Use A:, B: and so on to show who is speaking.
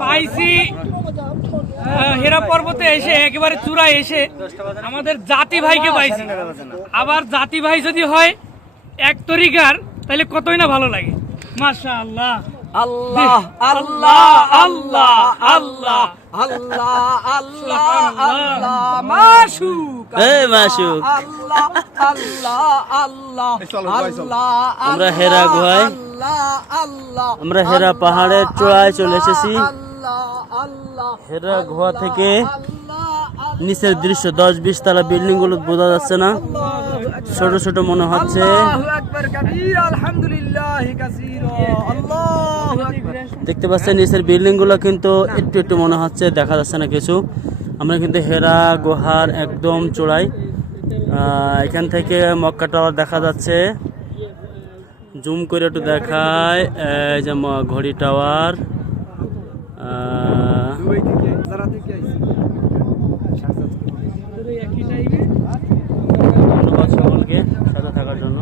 A: পাইছি হেরা পর্বতে এসে একেবারে চূড়ায় এসে আমাদের জাতি ভাইকে পাইছি। আবার জাতি ভাই যদি হয় এক তরিকার তাহলে কতই না ভালো লাগে। মাশা আল্লাহ
B: আল্লাহ আল্লাহ আল্লাহ আল্লাহ। আল্লাহ আল্লাহ আল্লাহ মাশুক
C: এ মাসুক
B: আল্লাহ আল্লাহ আল্লাহ আল্লাহ
C: আমরা হেরা গুহায় আমরা হেরা পাহাড়ের চূড়ায় চলে এসেছি। হেরা গুহা থেকে নিচের দৃশ্য দশ বিশ তলা বিল্ডিংগুলো বোঝা যাচ্ছে না। ছোট ছোট মনে হচ্ছে। দেখতে পাচ্ছেন নিচের বিল্ডিংগুলো কিন্তু একটু একটু মনে হচ্ছে দেখা যাচ্ছে না কিছু। আমরা কিন্তু হেরা গুহার একদম চূড়ায়। আহ, এখান থেকে মক্কা টাওয়ার দেখা যাচ্ছে। জুম করে একটু দেখায় এই যে ঘড়ি টাওয়ার। সকলকে সাথে থাকার জন্য।